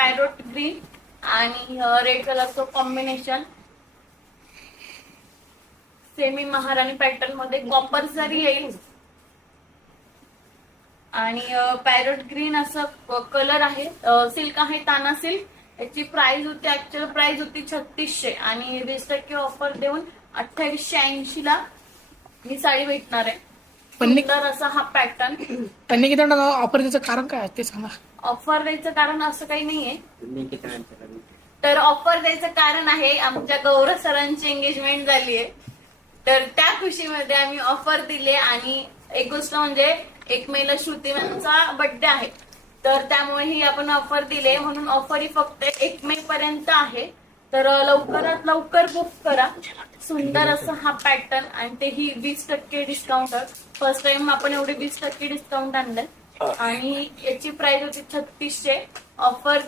Parrot green आणि red कलरचं combination, semi महाराणी पॅटर्न मध्ये कॉपर जरी येईल आणि पॅरोट ग्रीन असं कलर आहे. सिल्क आहे, ताना सिल्क. याची प्राइस होती, ऍक्च्युअल प्राइस होती 3600 आणि 20% ऑफर देऊन 2880 ला ही साडी भेटणार आहे. सुंदर असा हा पॅटर्न. त्यांनी किती ऑफर द्यायचं कारण काय ते सांगा. ऑफर द्यायचं कारण असं काही नाहीये, तर ऑफर द्यायचं कारण आहे आमच्या गौरव सरांची एंगेजमेंट झाली आहे, तर त्या खुशीमध्ये आम्ही ऑफर दिले. आणि एक गोष्ट म्हणजे 1 मेला श्रुती मॅमचा बर्थडे आहे, तर त्यामुळे ही आपण ऑफर दिले. म्हणून ऑफर ही फक्त 1 मे पर्यंत आहे, तर लवकरात लवकर बुक करा. सुंदर असं हा पॅटर्न आणि तेही 20% डिस्काउंट. फर्स्ट टाइम आपण एवढे 20% डिस्काउंट आणलं आणि याची प्राइस होती 3600. ऑफर